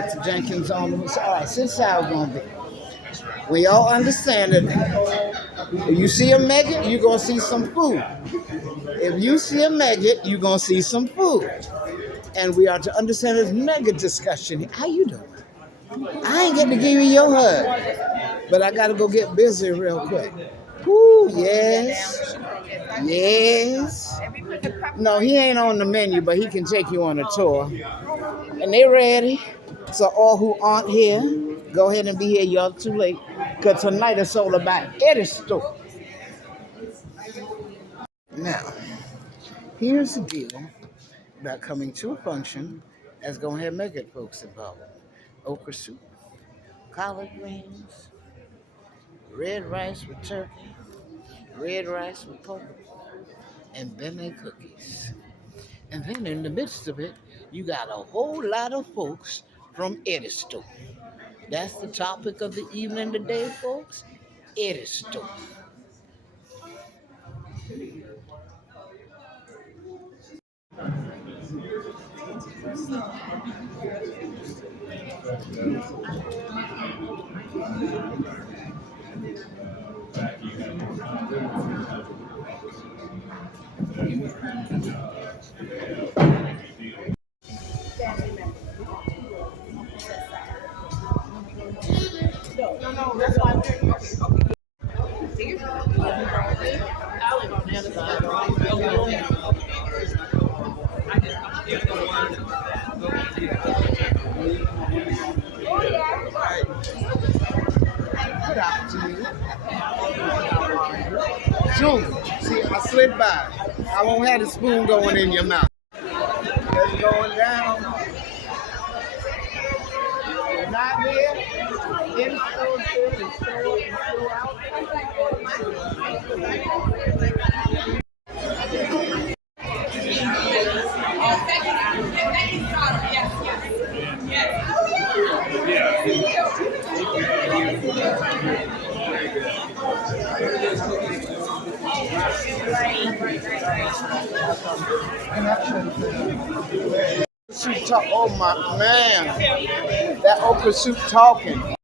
Dr. Jenkins on the all right, since how it's gonna be. We all understand that if you see a Meggett, you're gonna see some food. If you see a Meggett, you're gonna see some food. And we are to understand this Meggett discussion. How you doing? I ain't getting to give you your hug, but I gotta go get busy real quick. Ooh, yes. Yes. No, he ain't on the menu, but he can take you on a tour. And they ready. So all who aren't here, go ahead and be here. Y'all too late. Because tonight it's all about Edisto. Now, here's the deal about coming to a function that's going to have Meggett folks involved. Okra soup, collard greens, red rice with turkey, red rice with pork, and Bentley cookies. And then in the midst of it, you got a whole lot of folks from Edisto. That's the topic of the evening today, folks. Edisto. No, that's why I'm doing it. Good afternoon. June, see, I slid by. I won't have the spoon going in your mouth. It's going down. Not here. In store, in store out. Oh my man, that okra soup talking.